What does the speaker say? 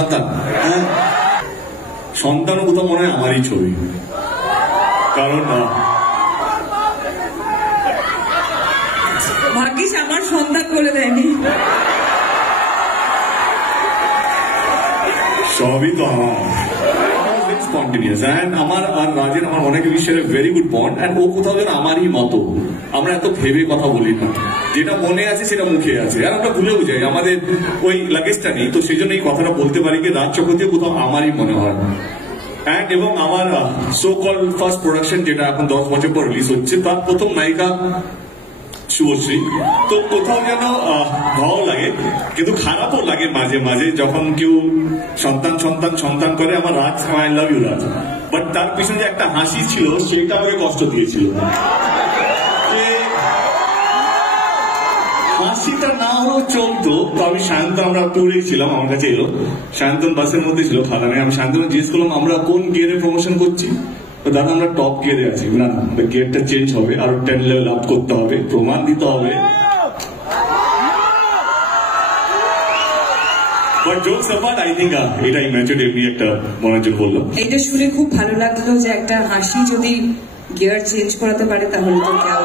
সন্তান, হ্যাঁ সন্তানও কোথাও মনে হয় আমারই ছবি, কারণ ভাগ্যিস আমার সন্তান বলে দেয়নি। সবই তো আমার স্পন্টেনিয়াস। অ্যান্ড আমার আর রাজের আমার অনেক বিষয়ে ভেরি গুড বন্ড। অ্যান্ড ও কোথাও যেন আমারই মতো, আমরা এত ভেবে কথা বলি না, যেটা মনে আছে সেটা মুখে আছে, আর আমরা ভুলেও যাই, আমাদের ওই লাগেজটা নেই, তো সেই জন্য এই কথাটা বলতে পারি কি রাজ চক্রবর্তী কোথাও আমারই মনে হয়। অ্যান্ড এবং আমার সো কল ফার্স্ট প্রোডাকশন, যেটা এখন 10 বছর পর রিলিজ হচ্ছে, তার প্রথম নায়িকা শুভশ্রী। তো কোথাও যেন ভালো লাগে, কিন্তু খারাপও লাগে মাঝে মাঝে যখন কেউ সন্তান সন্তান সন্তান করে। আমার Raj, I love you Raj, but তার পিছনে যে একটা হাসি ছিল সেটা আমাকে কষ্ট দিয়েছিল। হাসিটা না হলেও চলতো। তো আমি সায়ন্তন, আমরা ট্যুরে ছিলাম, আমার কাছে এলো সায়ন্তন, বাসের মধ্যে ছিল খাদানে। আমি সায়ন্তন জিজ্ঞেস করলাম আমরা কোন গিয়ারে প্রমোশন করছি। দাদা আমরা টপ গিয়ারে আছি। না না, গিয়ারটা চেঞ্জ হবে, আরো 10 লেভেল আপ করতে হবে, প্রমাণ দিতে হবে। But jokes apart, I think এটা ম্যাচুড এমনি একটা মনোযোগ বললো। এটা শুনে খুব ভালো লাগলো যে একটা হাসি যদি গিয়ার চেঞ্জ করাতে পারে তাহলে তো কেউ